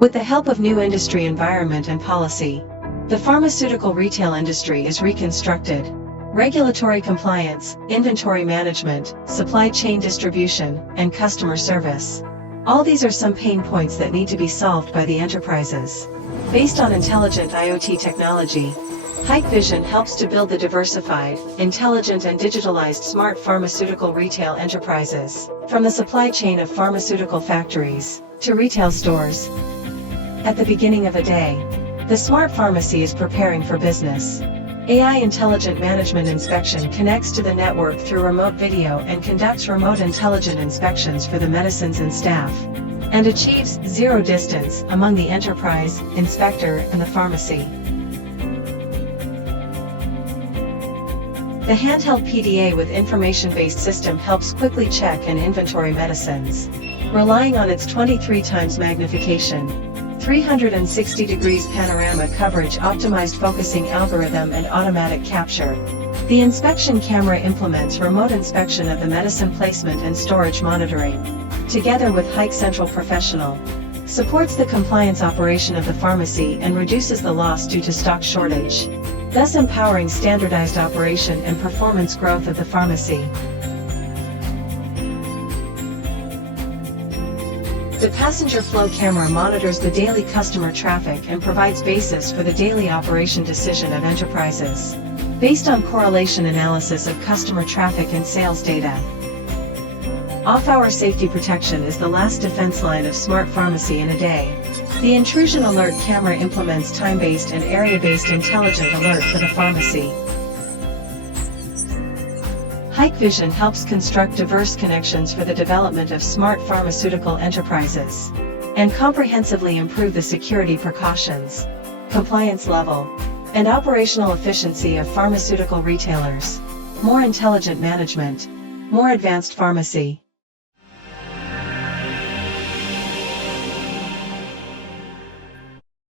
With the help of new industry environment and policy, the pharmaceutical retail industry is reconstructed. Regulatory compliance, inventory management, supply chain distribution, and customer service. All these are some pain points that need to be solved by the enterprises. Based on intelligent IoT technology, Hikvision helps to build the diversified, intelligent and digitalized smart pharmaceutical retail enterprises, from the supply chain of pharmaceutical factories to retail stores. At the beginning of a day, the smart pharmacy is preparing for business. AI Intelligent Management Inspection connects to the network through remote video and conducts remote intelligent inspections for the medicines and staff, and achieves zero distance among the enterprise, inspector, and the pharmacy. The handheld PDA with information-based system helps quickly check and inventory medicines, relying on its 23 times magnification, 360 degrees panorama coverage, optimized focusing algorithm and automatic capture. The inspection camera implements remote inspection of the medicine placement and storage monitoring, together with Hike Central Professional, supports the compliance operation of the pharmacy and reduces the loss due to stock shortage, thus empowering standardized operation and performance growth of the pharmacy. The passenger flow camera monitors the daily customer traffic and provides basis for the daily operation decision of enterprises, based on correlation analysis of customer traffic and sales data. Off-hour safety protection is the last defense line of smart pharmacy in a day. The intrusion alert camera implements time-based and area-based intelligent alert for the pharmacy. Hikvision helps construct diverse connections for the development of smart pharmaceutical enterprises, and comprehensively improve the security precautions, compliance level, and operational efficiency of pharmaceutical retailers. More intelligent management, more advanced pharmacy.